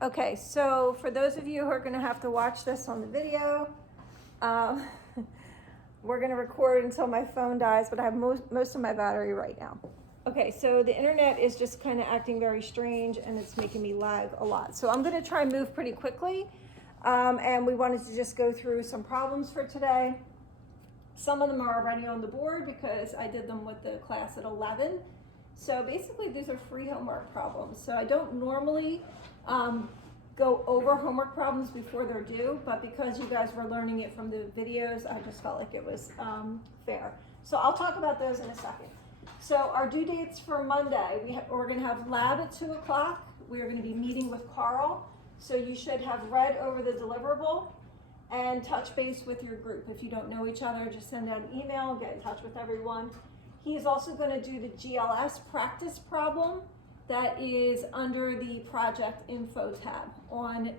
Okay, so for those of you who are gonna have to watch this on the video, um, we're gonna record until my phone dies, but I have most of my battery right now. Okay, so the internet is just kind of acting very strange and it's making me lag a lot. So I'm gonna try and move pretty quickly. And we wanted to just go through some problems for today. Some of them are already on the board because I did them with the class at 11. So basically these are free homework problems. So I don't normally go over homework problems before they're due, but because you guys were learning it from the videos, I just felt like it was fair. So I'll talk about those in a second. So our due dates for Monday, we're gonna have lab at 2 o'clock. We are gonna be meeting with Carl. So you should have read over the deliverable and touch base with your group. If you don't know each other, just send out an email, get in touch with everyone. He is also gonna do the GLS practice problem that is under the project info tab on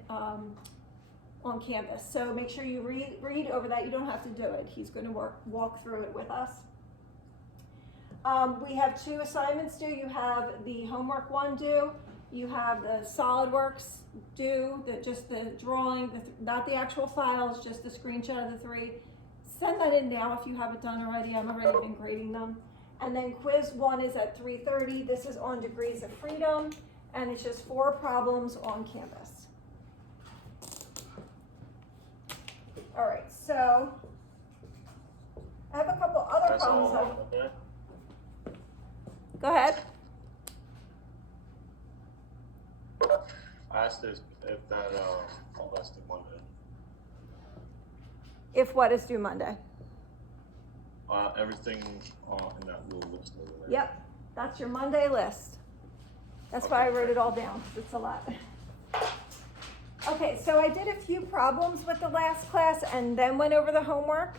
Canvas. So make sure you read over that. You don't have to do it. He's gonna walk through it with us. We have 2 assignments due. You have the homework 1 due. You have the SolidWorks due, just the drawing, not the actual files, just the screenshot of the 3. Send that in now if you haven't done already. I've already been grading them. And then quiz 1 is at 3:30. This is on degrees of freedom, and it's just 4 problems on Canvas. All right, so I have a couple other problems. Okay. Go ahead. I asked if that all that's due Monday. If what is due Monday? Everything in that little list over there. Yep, that's your Monday list. That's why I wrote it all down, because it's a lot. Okay, so I did a few problems with the last class and then went over the homework.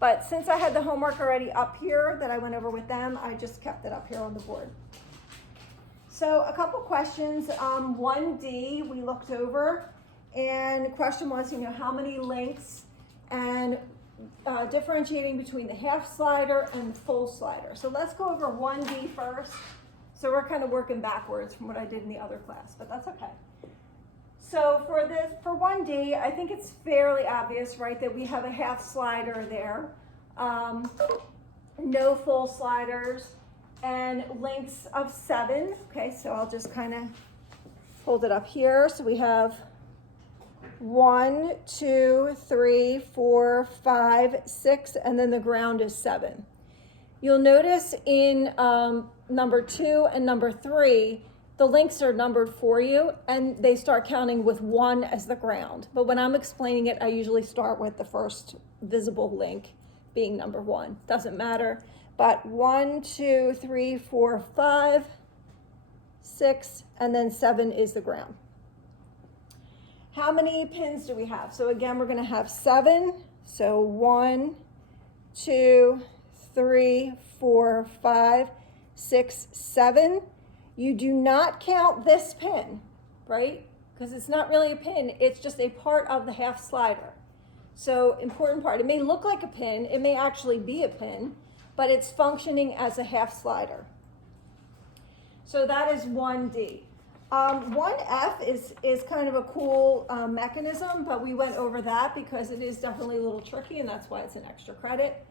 But since I had the homework already up here that I went over with them, I just kept it up here on the board. So a couple questions. 1D we looked over, and the question was, how many links and differentiating between the half slider and the full slider. So let's go over 1D first. So we're kind of working backwards from what I did in the other class, but that's okay. So for 1D, I think it's fairly obvious, right, that we have a half slider there, no full sliders, and links of 7. Okay, so I'll just kind of hold it up here. So we have 1, 2, 3, 4, 5, 6, and then the ground is 7. You'll notice in number 2 and number 3, the links are numbered for you, and they start counting with 1 as the ground. But when I'm explaining it, I usually start with the first visible link being number 1. Doesn't matter. But 1, 2, 3, 4, 5, 6, and then 7 is the ground. How many pins do we have? So again, we're going to have 7. So 1, 2, 3, 4, 5, 6, 7. You do not count this pin, right? Because it's not really a pin. It's just a part of the half slider. So important part. It may look like a pin. It may actually be a pin, but it's functioning as a half slider. So that is 1D. 1F is kind of a cool mechanism, but we went over that because it is definitely a little tricky, and that's why it's an extra credit.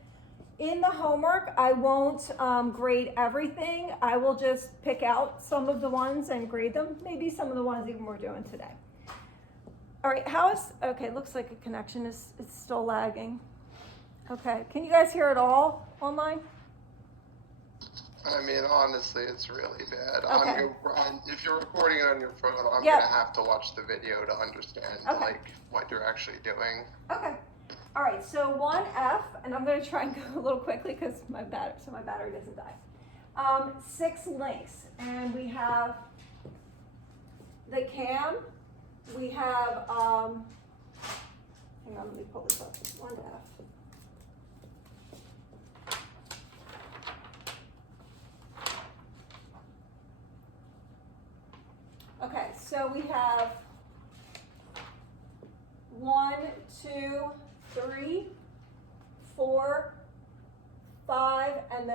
In the homework, I won't grade everything. I will just pick out some of the ones and grade them. Maybe some of the ones even we're doing today. All right, okay, looks like a connection it's still lagging. Okay, can you guys hear it all online? I mean, honestly, it's really bad. Okay. If you're recording it on your phone, I'm Yep. gonna have to watch the video to understand what you're actually doing. Okay. All right, so 1F, and I'm going to try and go a little quickly because my battery doesn't die. 6 links, and we have the cam. We have hang on, let me pull this up. 1F. Okay, so we have 1, 2, 3, 4, 5, and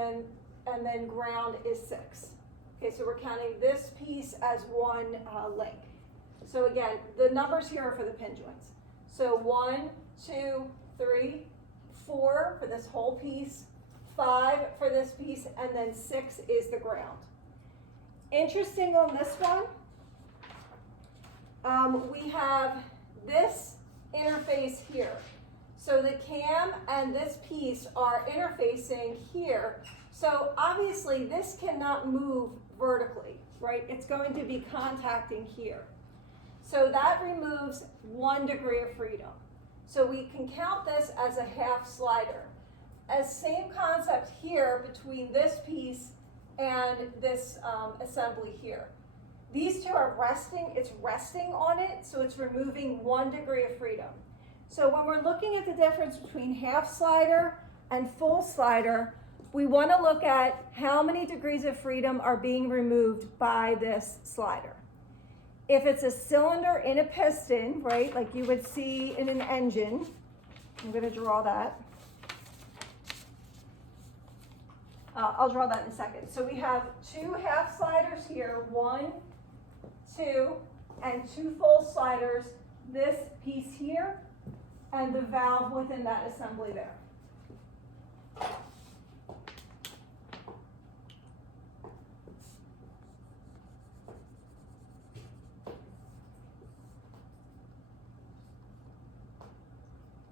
then ground is 6. Okay, so we're counting this piece as one link. So again, the numbers here are for the pin joints. So 1, 2, 3, 4 for this whole piece, 5 for this piece, and then 6 is the ground. Interesting on this one, we have this interface here. So the cam and this piece are interfacing here. So obviously this cannot move vertically, right? It's going to be contacting here. So that removes 1 degree of freedom. So we can count this as a half slider. As same concept here between this piece and this assembly here. These two are resting, it's resting on it, so it's removing 1 degree of freedom. So when we're looking at the difference between half slider and full slider, we want to look at how many degrees of freedom are being removed by this slider. If it's a cylinder in a piston, right, like you would see in an engine, I'm going to draw that. I'll draw that in a second. So we have 2 half sliders here, 1, 2, and 2 full sliders, this piece here, and the valve within that assembly there.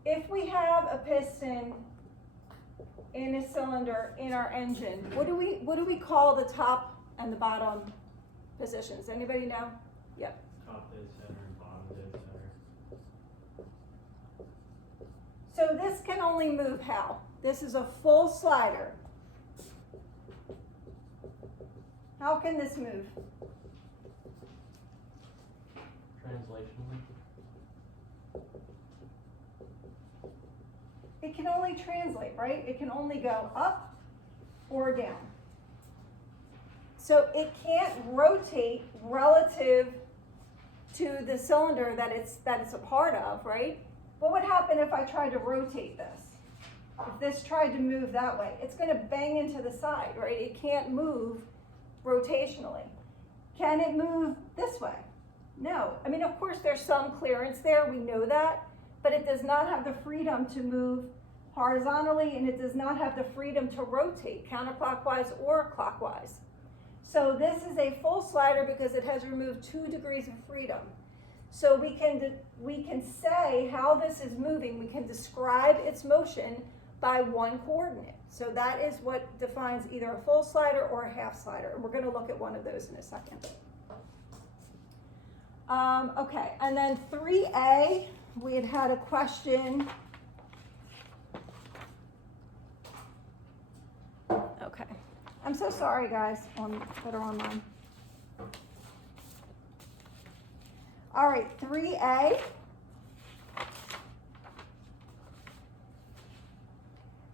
If we have a piston in a cylinder in our engine, what do we call the top and the bottom positions? Anybody know? Yep. Top dead center and bottom dead center. So this can only move how? This is a full slider. How can this move? Translationally. It can only translate, right? It can only go up or down. So it can't rotate relative to the cylinder that it's a part of, right? What would happen if I tried to rotate this? If this tried to move that way, it's going to bang into the side, right? It can't move rotationally. Can it move this way? No. I mean, of course, there's some clearance there. We know that. But it does not have the freedom to move horizontally, and it does not have the freedom to rotate counterclockwise or clockwise. So this is a full slider because it has removed 2 degrees of freedom. So we can say how this is moving. We can describe its motion by 1 coordinate. So that is what defines either a full slider or a half slider. And we're going to look at one of those in a second. Okay, and then 3A. We had a question. Okay. I'm so sorry, guys, that are online. All right, 3A.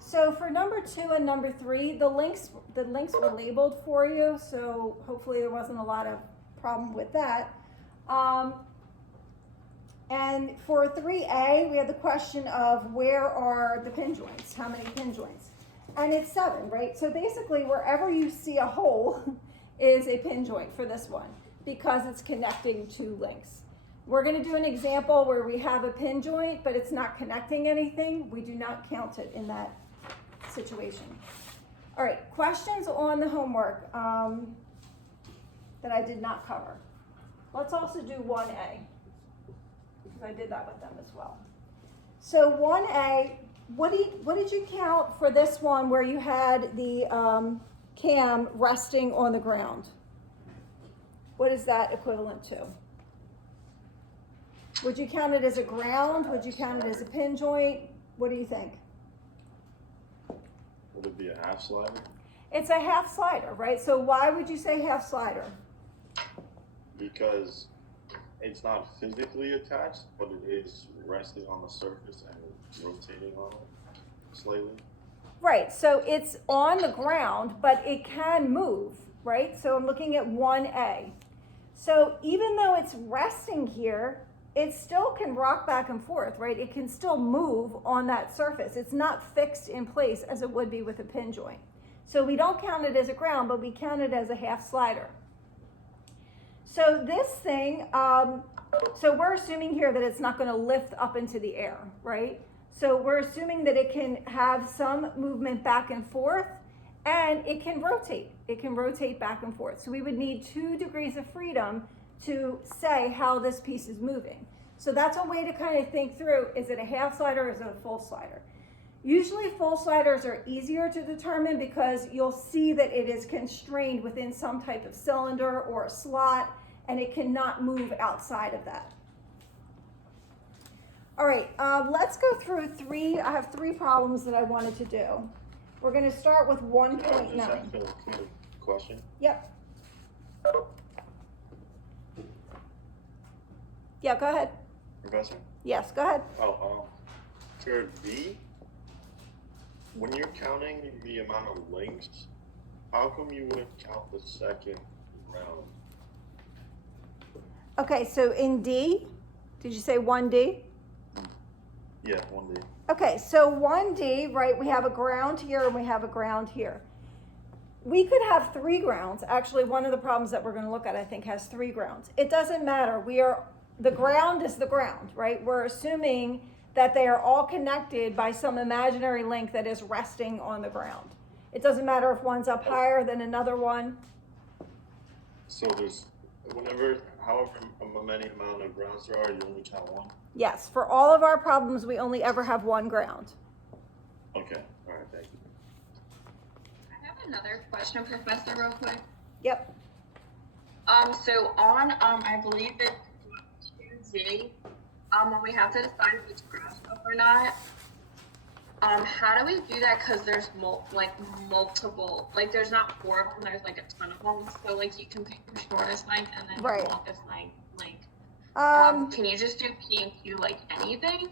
So for number 2 and number 3, the links were labeled for you, so hopefully there wasn't a lot of problem with that. And for 3A, we had the question of where are the pin joints? How many pin joints? And it's 7, right? So basically, wherever you see a hole is a pin joint for this one because it's connecting 2 links. We're going to do an example where we have a pin joint, but it's not connecting anything. We do not count it in that situation. All right, questions on the homework that I did not cover. Let's also do 1A. I did that with them as well. So 1A, what did you count for this one where you had the cam resting on the ground? What is that equivalent to? Would you count it as a ground? Would you count it as a pin joint? What do you think? Would it be a half slider? It's a half slider, right? So why would you say half slider? Because it's not physically attached, but it is resting on the surface and rotating on it slightly. Right, so it's on the ground, but it can move, right? So I'm looking at 1A. So even though it's resting here, it still can rock back and forth, right? It can still move on that surface. It's not fixed in place as it would be with a pin joint. So we don't count it as a ground, but we count it as a half slider. So this thing, So we're assuming here that it's not going to lift up into the air, right? So we're assuming that it can have some movement back and forth, and it can rotate. It can rotate back and forth. So we would need 2 degrees of freedom to say how this piece is moving. So that's a way to kind of think through, is it a half slider or is it a full slider? Usually full sliders are easier to determine because you'll see that it is constrained within some type of cylinder or a slot, and it cannot move outside of that. All right, let's go through 3. I have 3 problems that I wanted to do. We're going to start with I just 1.9. have a quick question. Yep. Yeah, go ahead. Professor? Yes, go ahead. For B, when you're counting the amount of links, how come you wouldn't count the second round? Okay, so in D, did you say 1D? Yeah, 1D. Okay, so 1D, right, we have a ground here and we have a ground here. We could have 3 grounds. Actually, one of the problems that we're going to look at, I think, has 3 grounds. It doesn't matter. The ground is the ground, right? We're assuming that they are all connected by some imaginary link that is resting on the ground. It doesn't matter if one's up higher than another one. So however many amount of grounds there are, you only count 1? Yes, for all of our problems, we only ever have 1 ground. Okay, alright, thank you. I have another question, Professor, real quick. Yep. So on, I believe it's 2Z, when we have to decide if it's ground up or not, how do we do that? Cause there's multiple, like there's not 4 of them, there's like a ton of them. So like you can pick your shortest length and then Right. your longest length. Can you just do P and Q like anything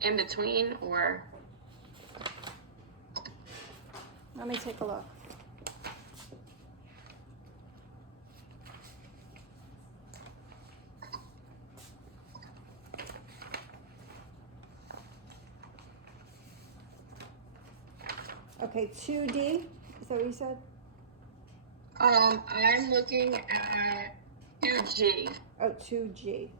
in between, or? Let me take a look. Okay, 2D, is that what you said? I'm looking at 2G. Oh, 2G, okay.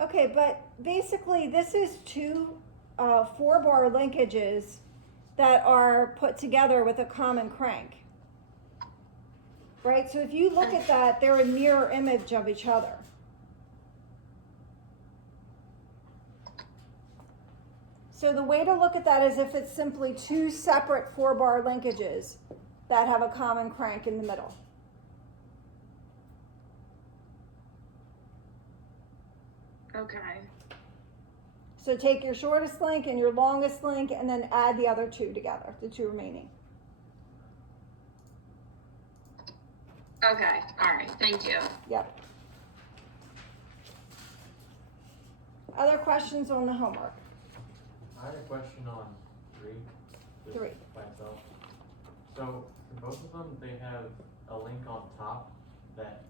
Okay, but basically this is 2 4-bar linkages that are put together with a common crank. Right, so if you look at that, they're a mirror image of each other. So the way to look at that is if it's simply 2 separate 4-bar linkages that have a common crank in the middle. Okay. So take your shortest link and your longest link and then add the other 2 together, the 2 remaining. Okay, all right, thank you. Yep. Other questions on the homework? I had a question on 3. just 3. By itself. So, for both of them, they have a link on top that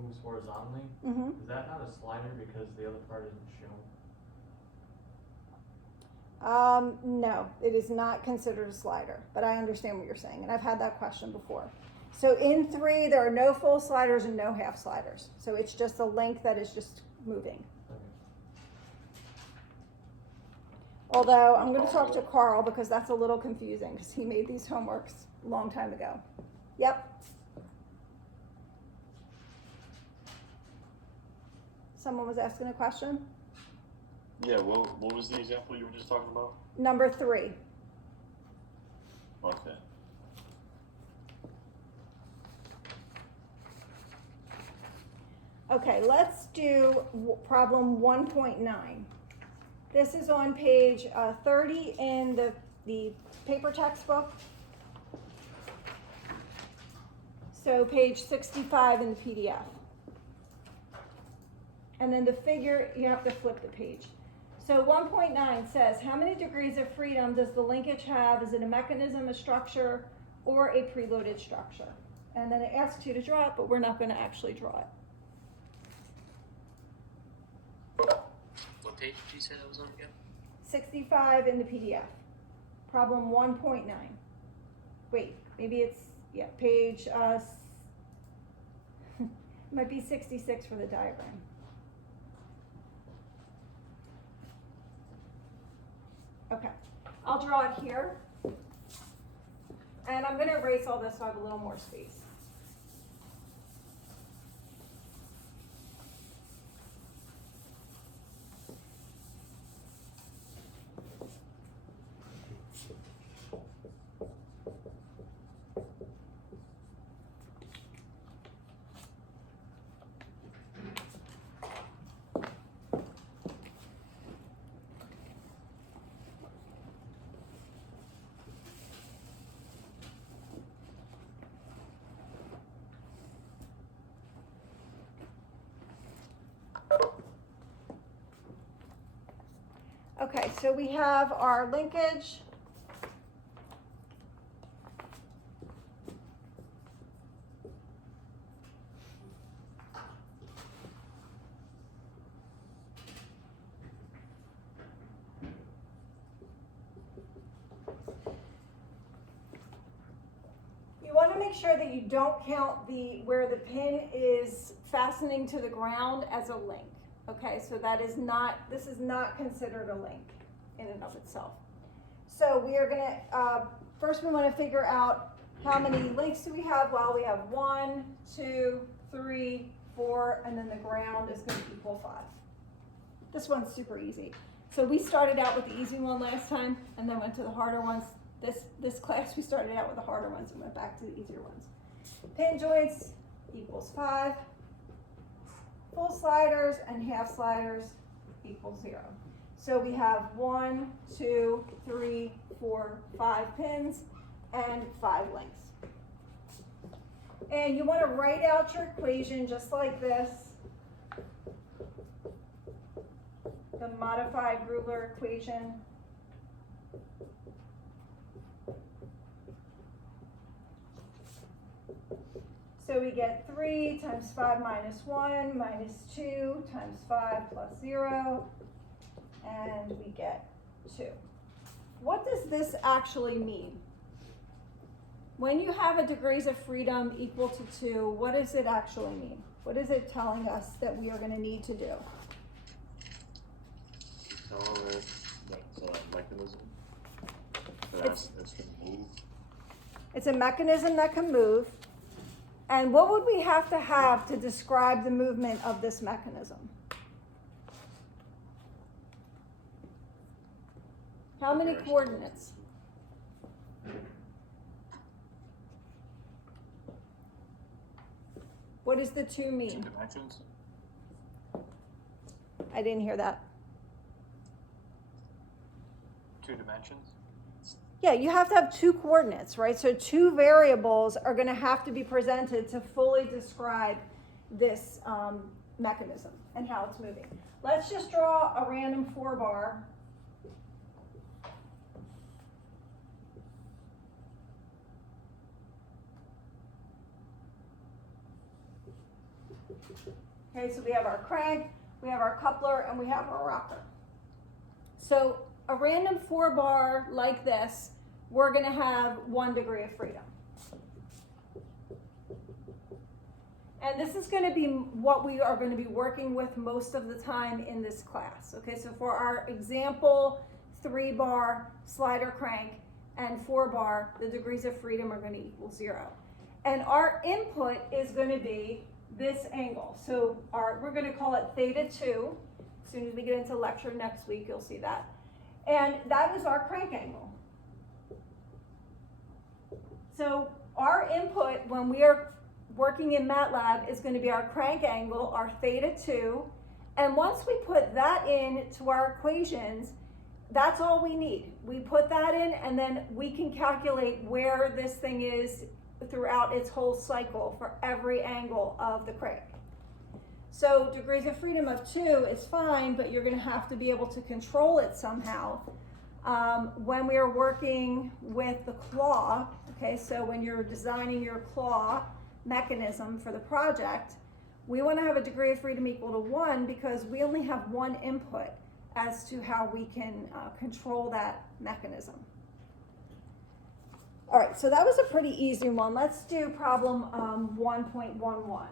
moves horizontally. Mm-hmm. Is that not a slider because the other part isn't shown? No, it is not considered a slider, but I understand what you're saying, and I've had that question before. So in 3, there are no full sliders and no half sliders. So it's just a link that is just moving. Okay. Although I'm going to talk to Carl because that's a little confusing because he made these homeworks a long time ago. Yep. Someone was asking a question? Yeah, what was the example you were just talking about? Number 3. Okay. Okay, let's do problem 1.9. This is on page 30 in the paper textbook. So page 65 in the PDF. And then the figure, you have to flip the page. So 1.9 says, how many degrees of freedom does the linkage have? Is it a mechanism, a structure, or a preloaded structure? And then it asks you to draw it, but we're not going to actually draw it. What page did you say that was on again? 65 in the PDF. Problem 1.9. Wait, maybe it's, yeah, page, might be 66 for the diagram. Okay, I'll draw it here. And I'm gonna erase all this so I have a little more space. Okay, so we have our linkage. You want to make sure that you don't count where the pin is fastening to the ground as a link. Okay, so this is not considered a link in and of itself. So we are gonna, first we wanna figure out how many links do we have. Well, we have 1, 2, 3, 4, and then the ground is gonna equal 5. This one's super easy. So we started out with the easy one last time and then went to the harder ones. This class we started out with the harder ones and went back to the easier ones. Pin joints equals 5. Full sliders and half sliders equals 0. So we have 1, 2, 3, 4, 5 pins and 5 links. And you want to write out your equation just like this. The modified Gruber equation. So we get 3 times 5 minus 1 minus 2 times 5 plus 0, and we get 2. What does this actually mean? When you have a degrees of freedom equal to 2, what does it actually mean? What is it telling us that we are going to need to do? That's a mechanism that it's to move. It's a mechanism that can move. And what would we have to describe the movement of this mechanism? How many coordinates? What does the 2 mean? 2 dimensions? I didn't hear that. 2 dimensions? Yeah, you have to have 2 coordinates, right? So 2 variables are going to have to be presented to fully describe this mechanism and how it's moving. Let's just draw a random 4-bar. Okay, so we have our crank, we have our coupler, and we have our rocker. So a random 4-bar like this, we're going to have 1 degree of freedom. And this is going to be what we are going to be working with most of the time in this class. Okay, so for our example 3-bar slider crank and 4-bar, the degrees of freedom are going to equal 0. And our input is going to be this angle. So we're going to call it theta 2. As soon as we get into lecture next week, you'll see that. And that is our crank angle. So our input when we are working in MATLAB is going to be our crank angle, our theta 2. And once we put that into our equations, that's all we need. We put that in and then we can calculate where this thing is throughout its whole cycle for every angle of the crank. So degrees of freedom of 2 is fine, but you're going to have to be able to control it somehow. When we are working with the claw, okay, so when you're designing your claw mechanism for the project, We want to have a degree of freedom equal to 1 because we only have one input as to how we can control that mechanism. All right, so that was a pretty easy one. Let's do problem 1.11.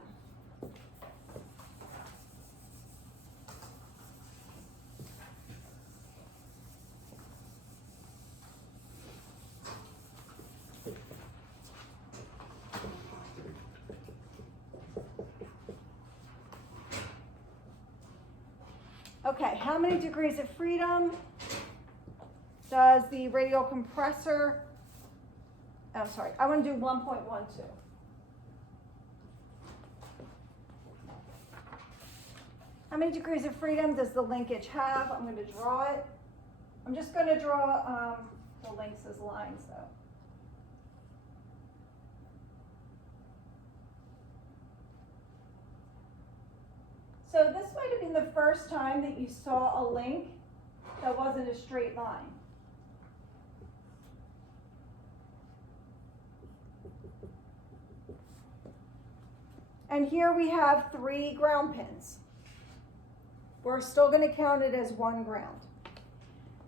Okay, how many degrees of freedom does the radial compressor, oh sorry, I want to do 1.12. How many degrees of freedom does the linkage have? I'm going to draw it. I'm just going to draw the links as lines though. So this might have been the first time that you saw a link that wasn't a straight line. And here we have 3 ground pins. We're still going to count it as 1 ground.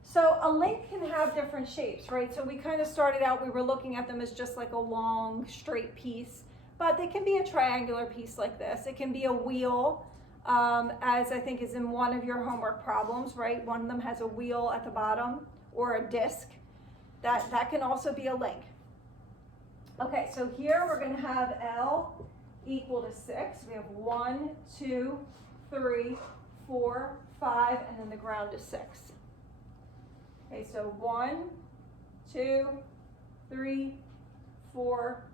So a link can have different shapes, right? So we kind of started out, we were looking at them as just like a long straight piece, but they can be a triangular piece like this. It can be a wheel. As I think is in one of your homework problems, right? One of them has a wheel at the bottom or a disc. That can also be a link. Okay, so here we're going to have L equal to 6. We have 1, 2, 3, 4, 5, and then the ground is 6. Okay, so 1, 2, 3, 4,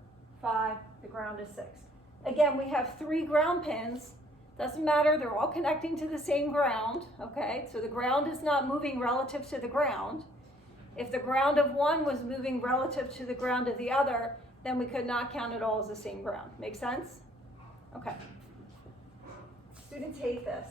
5, the ground is 6. Again, we have 3 ground pins. Doesn't matter, they're all connecting to the same ground, okay? So the ground is not moving relative to the ground. If the ground of one was moving relative to the ground of the other, then we could not count it all as the same ground. Make sense? Okay. Students hate this.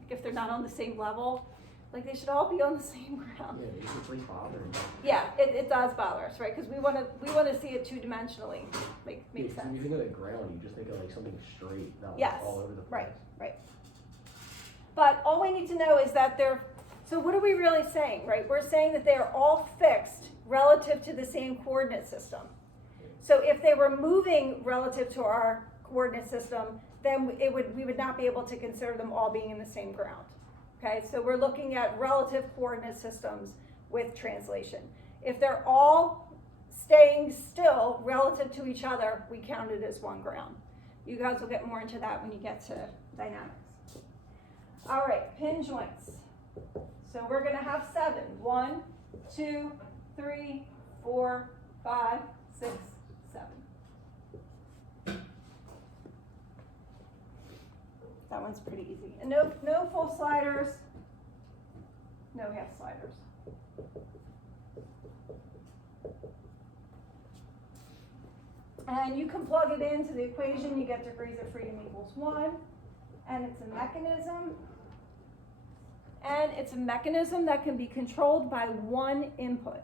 Like if they're not on the same level, like they should all be on the same ground. Yeah, it's like bothering. Yeah, it does bother us, right? Because we want to see it two-dimensionally. Makes sense. When you think of the ground, you just think of like something straight, not Yes, like all over the place. right. But all we need to know is that so what are we really saying, right? We're saying that they are all fixed relative to the same coordinate system. So if they were moving relative to our coordinate system, then we would not be able to consider them all being in the same ground. Okay, so we're looking at relative coordinate systems with translation. If they're all staying still relative to each other, we count it as 1 ground. You guys will get more into that when you get to dynamics. All right, pin joints. So we're going to have 7. 1, 2, 3, 4, 5, 6, 7. That one's pretty easy. And no full sliders, no half sliders. And you can plug it into the equation, you get degrees of freedom equals 1. And it's a mechanism. And it's a mechanism that can be controlled by 1 input.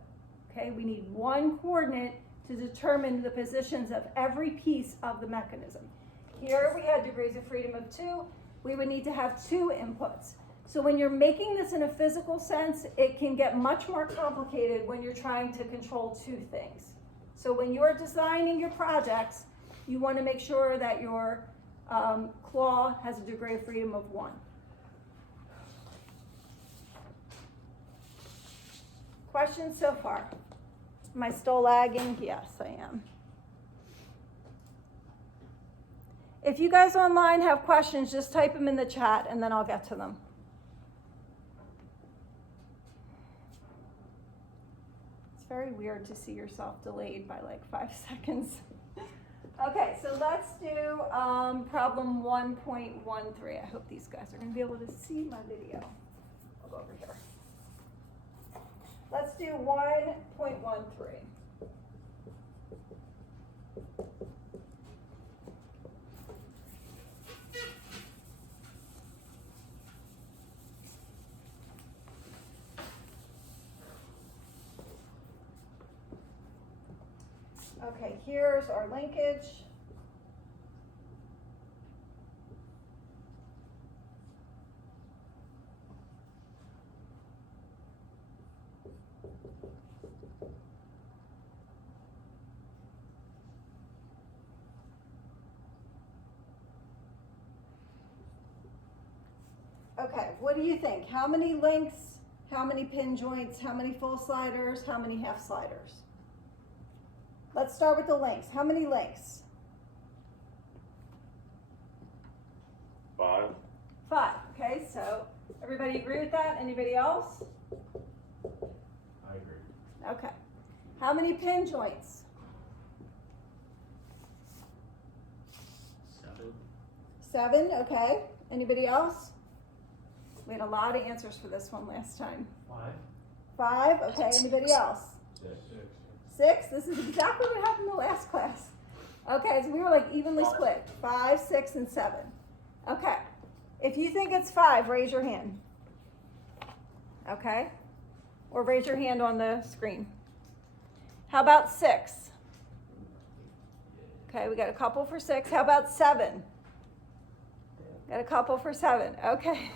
Okay, we need 1 coordinate to determine the positions of every piece of the mechanism. Here we had degrees of freedom of 2. We would need to have 2 inputs. So when you're making this in a physical sense, it can get much more complicated when you're trying to control 2 things. So when you're designing your projects, you want to make sure that your claw has a degree of freedom of 1. Questions so far? Am I still lagging? Yes, I am. If you guys online have questions, just type them in the chat and then I'll get to them. It's very weird to see yourself delayed by like 5 seconds. Okay, so let's do problem 1.13. I hope these guys are going to be able to see my video. I'll go over here. Let's do 1.13. Okay, here's our linkage. Okay, what do you think? How many links, how many pin joints, how many full sliders, how many half sliders? Let's start with the links. How many links? 5. 5. Okay, so everybody agree with that? Anybody else? I agree. Okay. How many pin joints? 7. 7, okay. Anybody else? We had a lot of answers for this one last time. 5. 5, okay. Anybody else? 6, this is exactly what happened in the last class. Okay, so we were like evenly split. 5, 6, and 7. Okay. If you think it's 5, raise your hand. Okay? Or raise your hand on the screen. How about 6? Okay, we got a couple for 6. How about 7? Got a couple for 7. Okay.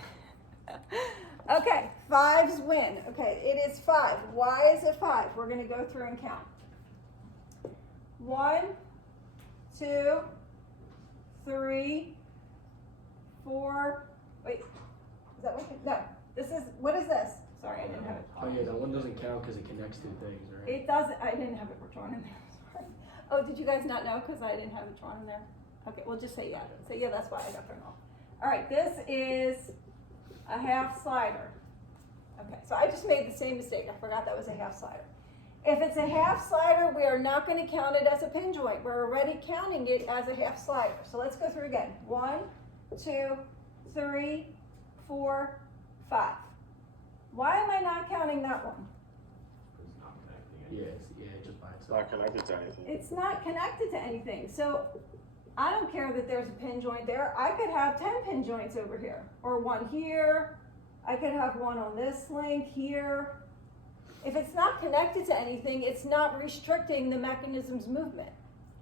Okay, 5s win. Okay, it is 5. Why is it 5? We're going to go through and count. 1, 2, 3, 4. Wait, is that what? No, this is, what is this? Sorry, I didn't have it. Oh yeah, that one doesn't count because it connects to things, right? It doesn't, I didn't have it drawn in there. Sorry. Oh, did you guys not know because I didn't have it drawn in there? Okay, well just say yeah. Say yeah, that's why I got thrown off. All right, this is a half slider. Okay, so I just made the same mistake. I forgot that was a half slider. If it's a half slider, we are not going to count it as a pin joint. We're already counting it as a half slider. So let's go through again. 1, 2, 3, 4, 5. Why am I not counting that one? It's not connecting. Yeah, just by It's itself. not connected to anything. It's not connected to anything. So I don't care that there's a pin joint there. I could have 10 pin joints over here, or 1 here. I could have 1 on this link here. If it's not connected to anything, it's not restricting the mechanism's movement.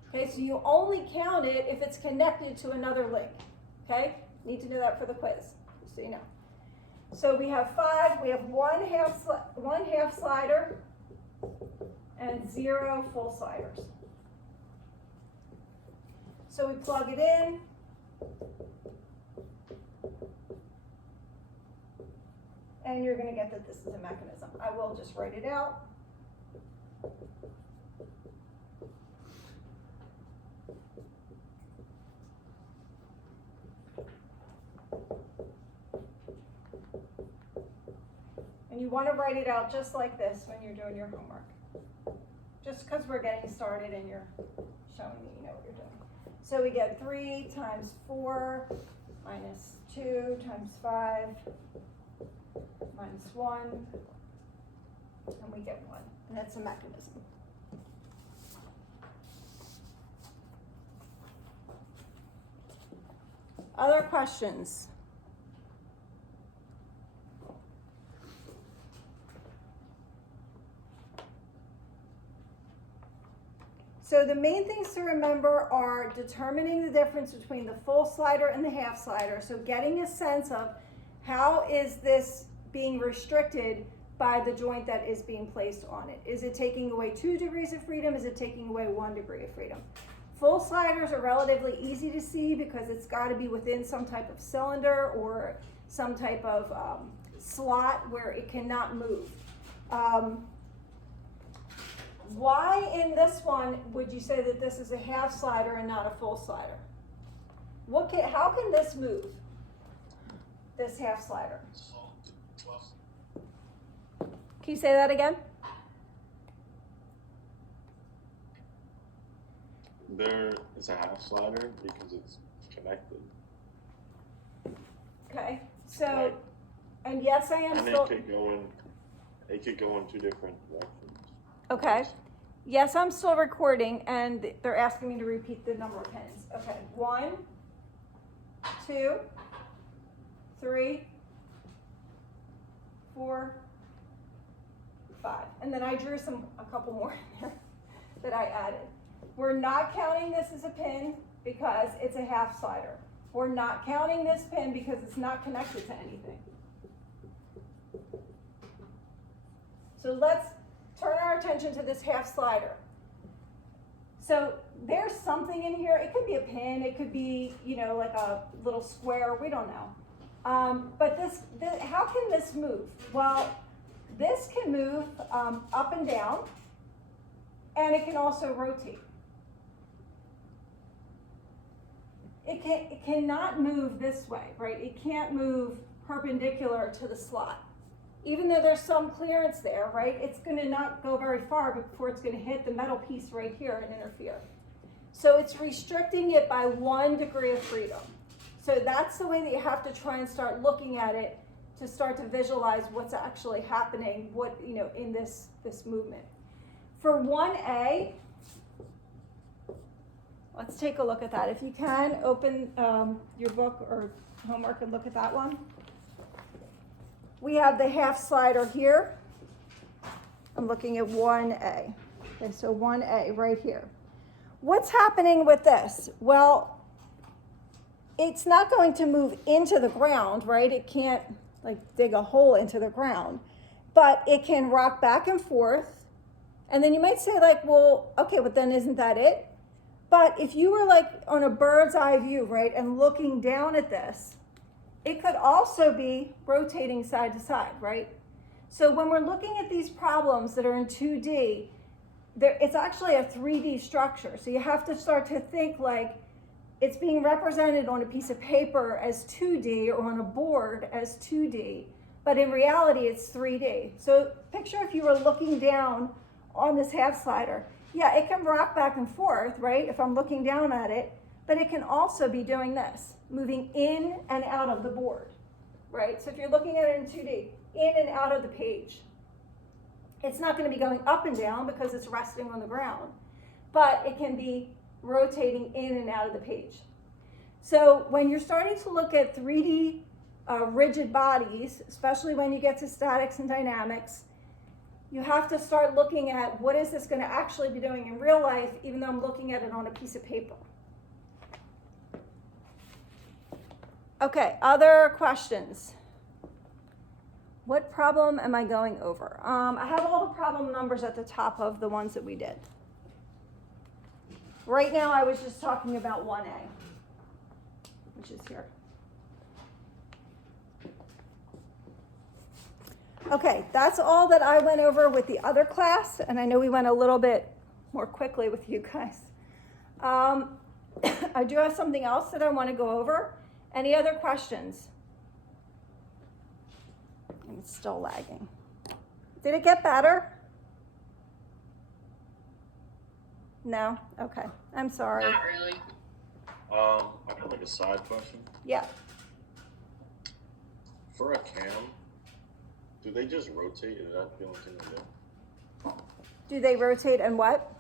Okay, so you only count it if it's connected to another link. Okay, need to know that for the quiz, just so you know. So we have 5. We have one half slider and 0 full sliders. So we plug it in. And you're going to get that this is a mechanism. I will just write it out. And you want to write it out just like this when you're doing your homework. Just because we're getting started and you're showing me you know what you're doing. So we get 3 times 4 minus 2 times 5 minus 1, and we get 1. And that's a mechanism. Other questions? So the main things to remember are determining the difference between the full slider and the half slider. So getting a sense of how is this being restricted by the joint that is being placed on it. Is it taking away 2 degrees of freedom? Is it taking away 1 degree of freedom? Full sliders are relatively easy to see because it's got to be within some type of cylinder or some type of slot where it cannot move. Why in this one would you say that this is a half slider and not a full slider? How can this move? This half slider. Can you say that again? There is a half slider because it's connected. Okay, so, Right. and yes, I am And still, it could go in 2 different directions. okay. Yes, I'm still recording and they're asking me to repeat the number of pins. Okay, 1, 2, 3, 4, 5. And then I drew a couple more in there that I added. We're not counting this as a pin because it's a half slider. We're not counting this pin because it's not connected to anything. So let's turn our attention to this half slider. So there's something in here. It could be a pin. It could be, like a little square. We don't know. But how can this move? Well, this can move up and down, and it can also rotate. It cannot move this way, right? It can't move perpendicular to the slot. Even though there's some clearance there, right? It's gonna not go very far before it's gonna hit the metal piece right here and interfere. So it's restricting it by 1 degree of freedom. So that's the way that you have to try and start looking at it to start to visualize what's actually happening, in this movement. For 1A, let's take a look at that. If you can, open your book or homework and look at that one. We have the half slider here. I'm looking at 1A. Okay, so 1A right here. What's happening with this? Well, it's not going to move into the ground, right? It can't dig a hole into the ground, but it can rock back and forth. And then you might say well, okay, but then isn't that it? But if you were on a bird's eye view, right, and looking down at this, it could also be rotating side to side, right? So when we're looking at these problems that are in 2D, it's actually a 3D structure. So you have to start to think it's being represented on a piece of paper as 2D or on a board as 2D, but in reality it's 3D. So picture if you were looking down on this half slider. Yeah, it can rock back and forth, right, if I'm looking down at it, but it can also be doing this, moving in and out of the board, right? So if you're looking at it in 2D, in and out of the page. It's not going to be going up and down because it's resting on the ground, but it can be rotating in and out of the page. So when you're starting to look at 3D rigid bodies, especially when you get to statics and dynamics, you have to start looking at what is this going to actually be doing in real life, even though I'm looking at it on a piece of paper. Okay, other questions? What problem am I going over? I have all the problem numbers at the top of the ones that we did. Right now, I was just talking about 1A, which is here. Okay, that's all that I went over with the other class, and I know we went a little bit more quickly with you guys. I do have something else that I want to go over. Any other questions? It's still lagging. Did it get better? No? Okay. I'm sorry. Not really. I got a side question. Yeah. For a cam, do they just rotate? Is that the only thing they do? Do they rotate and what?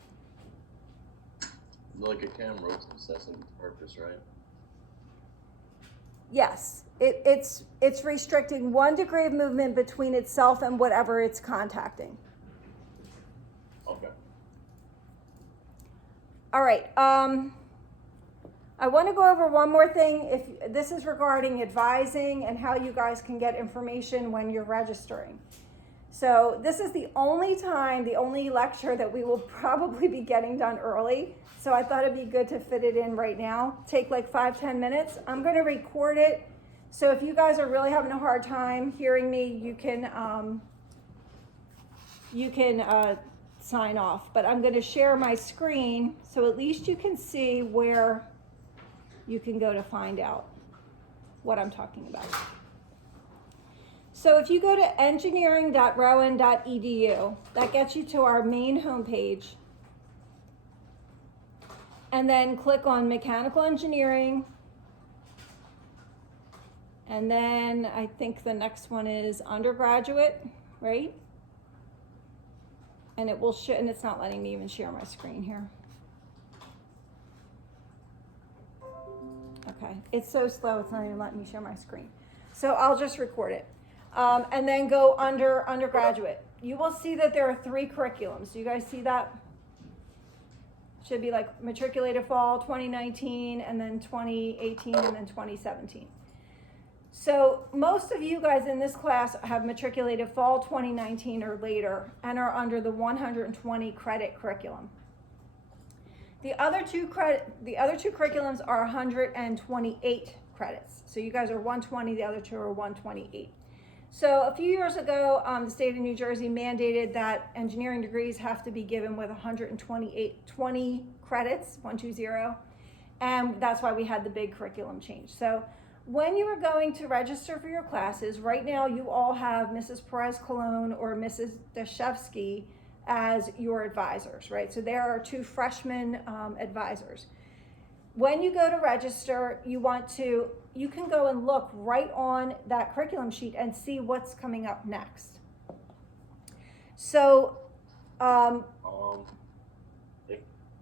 Like a cam rotates, that's the purpose, right? Yes. It's restricting 1 degree of movement between itself and whatever it's contacting. Okay. All right. I want to go over one more thing. If this is regarding advising and how you guys can get information when you're registering. So this is the only lecture that we will probably be getting done early. So I thought it'd be good to fit it in right now. Take 5-10 minutes. I'm going to record it. So if you guys are really having a hard time hearing me, you can sign off. But I'm going to share my screen so at least you can see where you can go to find out what I'm talking about. So if you go to engineering.rowan.edu, that gets you to our main homepage. And then click on mechanical engineering. And then I think the next one is undergraduate, right? And it will show, and it's not letting me even share my screen here. Okay, it's so slow, it's not even letting me share my screen. So I'll just record it. And then go under undergraduate. You will see that there are 3 curriculums. Do you guys see that? Should be matriculated fall 2019, and then 2018, and then 2017. So most of you guys in this class have matriculated fall 2019 or later and are under the 120 credit curriculum. The other two curriculums are 128 credits. So you guys are 120, the other two are 128. So a few years ago, the state of New Jersey mandated that engineering degrees have to be given with 20 credits, 120, and that's why we had the big curriculum change. So when you are going to register for your classes, right now you all have Mrs. Perez-Colon or Mrs. Dashevsky as your advisors, right? So there are 2 freshman advisors. When you go to register, you can go and look right on that curriculum sheet and see what's coming up next. So,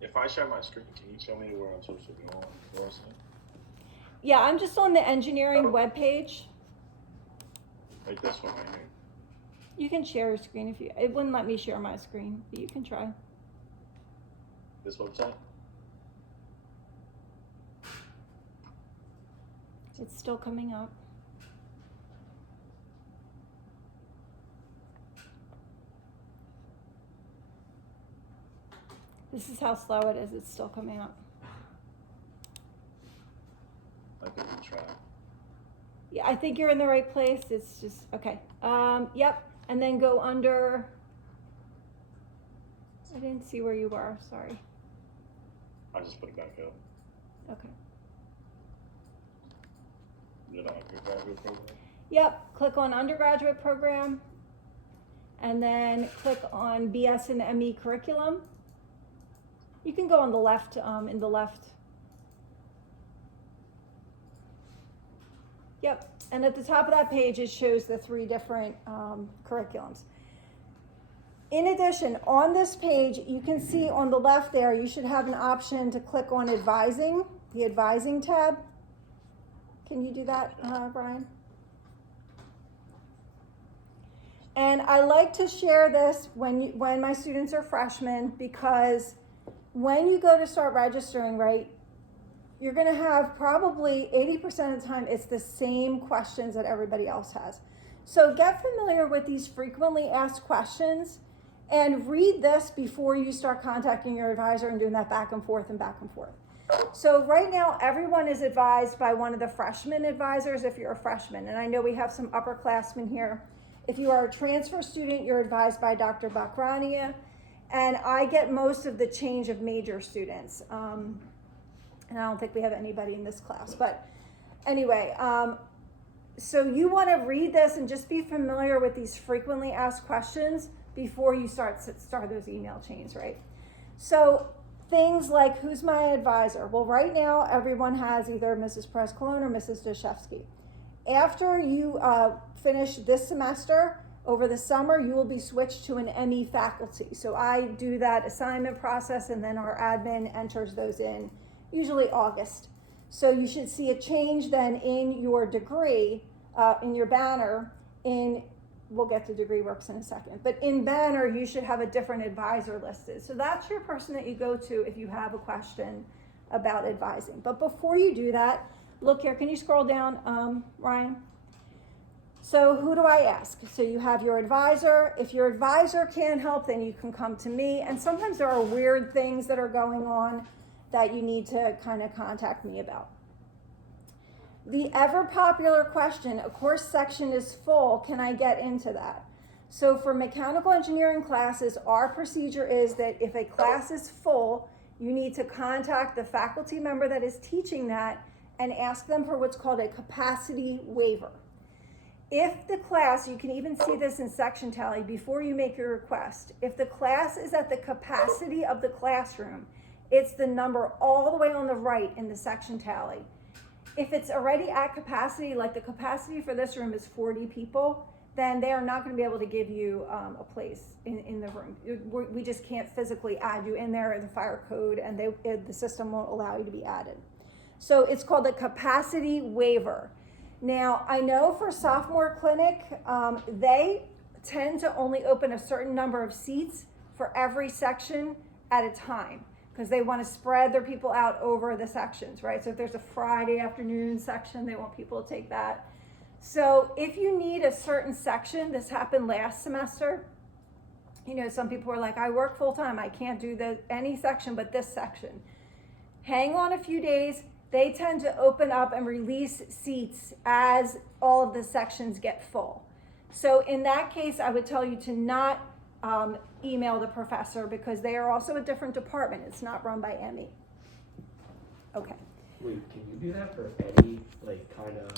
if I share my screen, can you tell me where I'm supposed to go on the website? yeah, I'm just on the engineering webpage. Like this one right here. You can share your screen it wouldn't let me share my screen, but you can try. This website? It's still coming up. This is how slow it is. It's still coming up. I think we try. Yeah, I think you're in the right place. It's just, okay. Yep. And then go under, I didn't see where you were, sorry. I just put it back up. Okay. Did I undergraduate program? Yep, click on undergraduate program and then click on BS and ME curriculum. You can go on the left, in the left. Yep, and at the top of that page, it shows the 3 different curriculums. In addition, on this page, you can see on the left there, you should have an option to click on advising, the advising tab. Can you do that, Brian? And I like to share this when my students are freshmen, because when you go to start registering, right, you're going to have probably 80% of the time it's the same questions that everybody else has. So get familiar with these frequently asked questions and read this before you start contacting your advisor and doing that back and forth and back and forth. So right now, everyone is advised by one of the freshman advisors if you're a freshman. And I know we have some upperclassmen here. If you are a transfer student, you're advised by Dr. Bakrania. And I get most of the change of major students. And I don't think we have anybody in this class. But anyway, so you want to read this and just be familiar with these frequently asked questions before you start those email chains, right? So things like, who's my advisor? Well, right now, everyone has either Mrs. Perez-Colon or Mrs. Dashevsky. After you finish this semester, over the summer, you will be switched to an ME faculty. So I do that assignment process, and then our admin enters those in, usually August. So you should see a change then in your degree, in your banner, we'll get to DegreeWorks in a second, but in banner, you should have a different advisor listed. So that's your person that you go to if you have a question about advising. But before you do that, look here, can you scroll down, Ryan? So who do I ask? So you have your advisor. If your advisor can't help, then you can come to me. And sometimes there are weird things that are going on that you need to kind of contact me about. The ever popular question, a course section is full, can I get into that? So for mechanical engineering classes, our procedure is that if a class is full, you need to contact the faculty member that is teaching that and ask them for what's called a capacity waiver. If the class, you can even see this in section tally before you make your request, if the class is at the capacity of the classroom, it's the number all the way on the right in the section tally. If it's already at capacity, like the capacity for this room is 40 people, then they are not going to be able to give you a place in the room. We just can't physically add you in there in the fire code, and the system won't allow you to be added. So it's called the capacity waiver. Now, I know for sophomore clinic, they tend to only open a certain number of seats for every section at a time, because they want to spread their people out over the sections, right? So if there's a Friday afternoon section, they want people to take that. So if you need a certain section, this happened last semester, you know, some people were like, I work full time, I can't do any section but this section. Hang on a few days, they tend to open up and release seats as all of the sections get full. So in that case, I would tell you to not email the professor because they are also a different department. It's not run by ME. Okay. Wait, can you do that for any, like, kind of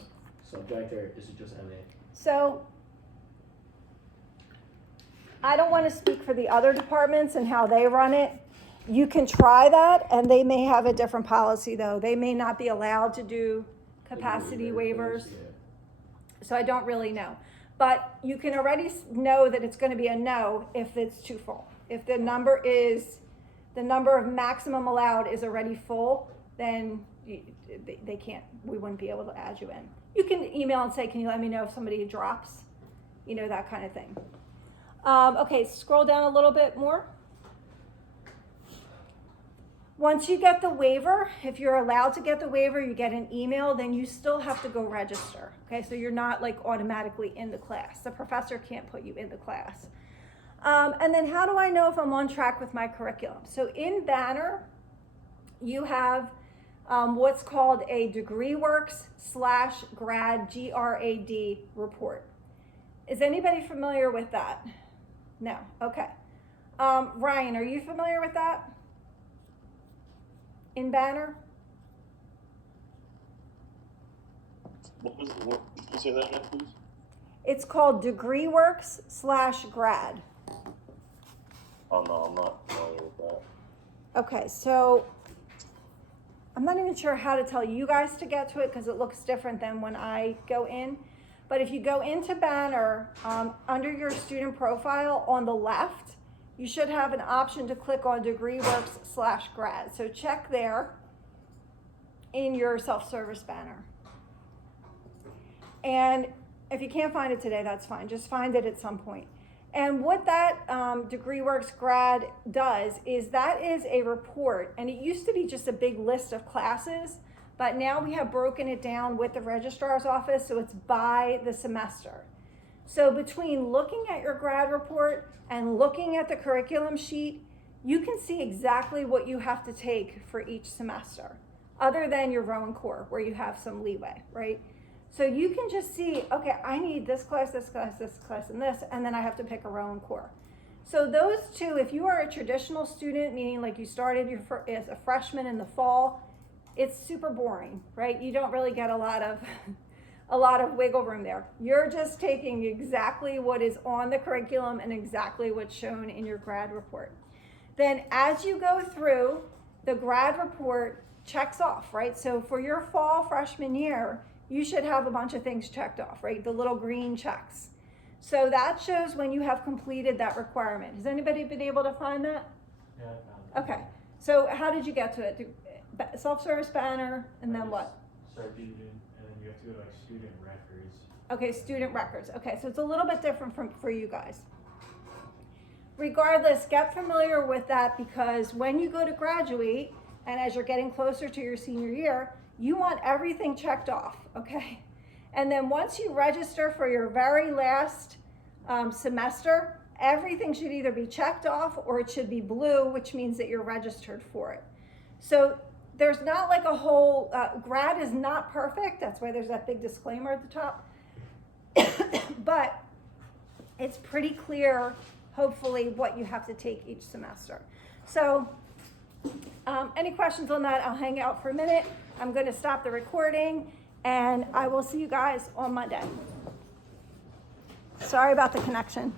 subject, or is it just MA? So I don't want to speak for the other departments and how they run it. You can try that, and they may have a different policy, though. They may not be allowed to do capacity waivers. Yeah. So I don't really know. But you can already know that it's going to be a no if it's too full. If the number of maximum allowed is already full, then they can't, we wouldn't be able to add you in. You can email and say, can you let me know if somebody drops? You know, that kind of thing. Okay, scroll down a little bit more. Once you get the waiver, if you're allowed to get the waiver, you get an email, then you still have to go register. Okay, so you're not like automatically in the class. The professor can't put you in the class. And then how do I know if I'm on track with my curriculum? So in Banner, you have what's called a DegreeWorks/grad, GRAD report. Is anybody familiar with that? No, okay. Ryan, are you familiar with that? In Banner? What can you say that again, please? It's called DegreeWorks/grad. Oh no, I'm not familiar with that. Okay, so I'm not even sure how to tell you guys to get to it because it looks different than when I go in. But if you go into Banner, under your student profile on the left, you should have an option to click on DegreeWorks/grad. So check there in your self-service Banner. And if you can't find it today, that's fine. Just find it at some point. And what that DegreeWorks/grad does is that is a report. And it used to be just a big list of classes, but now we have broken it down with the registrar's office, so it's by the semester. So between looking at your grad report and looking at the curriculum sheet, you can see exactly what you have to take for each semester, other than your Rowan core, where you have some leeway, right? So you can just see, okay, I need this class, this class, this class, and this, and then I have to pick a Rowan core. So those two, if you are a traditional student, meaning like you started as a freshman in the fall, it's super boring, right? You don't really get a lot of wiggle room there. You're just taking exactly what is on the curriculum and exactly what's shown in your grad report. Then as you go through, the grad report checks off, right? So for your fall freshman year, you should have a bunch of things checked off, right? The little green checks. So that shows when you have completed that requirement. Has anybody been able to find that? Yeah, I found it. Okay, so how did you get to it? Self-service Banner, and then what? Start student, and then you have to go to like student records. Okay, student records. Okay, so it's a little bit different for you guys. Regardless, get familiar with that because when you go to graduate, and as you're getting closer to your senior year, you want everything checked off, okay? And then once you register for your very last semester, everything should either be checked off or it should be blue, which means that you're registered for it. So there's not like a whole, grad is not perfect. That's why there's that big disclaimer at the top. But it's pretty clear, hopefully, what you have to take each semester. So any questions on that? I'll hang out for a minute. I'm going to stop the recording and I will see you guys on Monday. Sorry about the connection.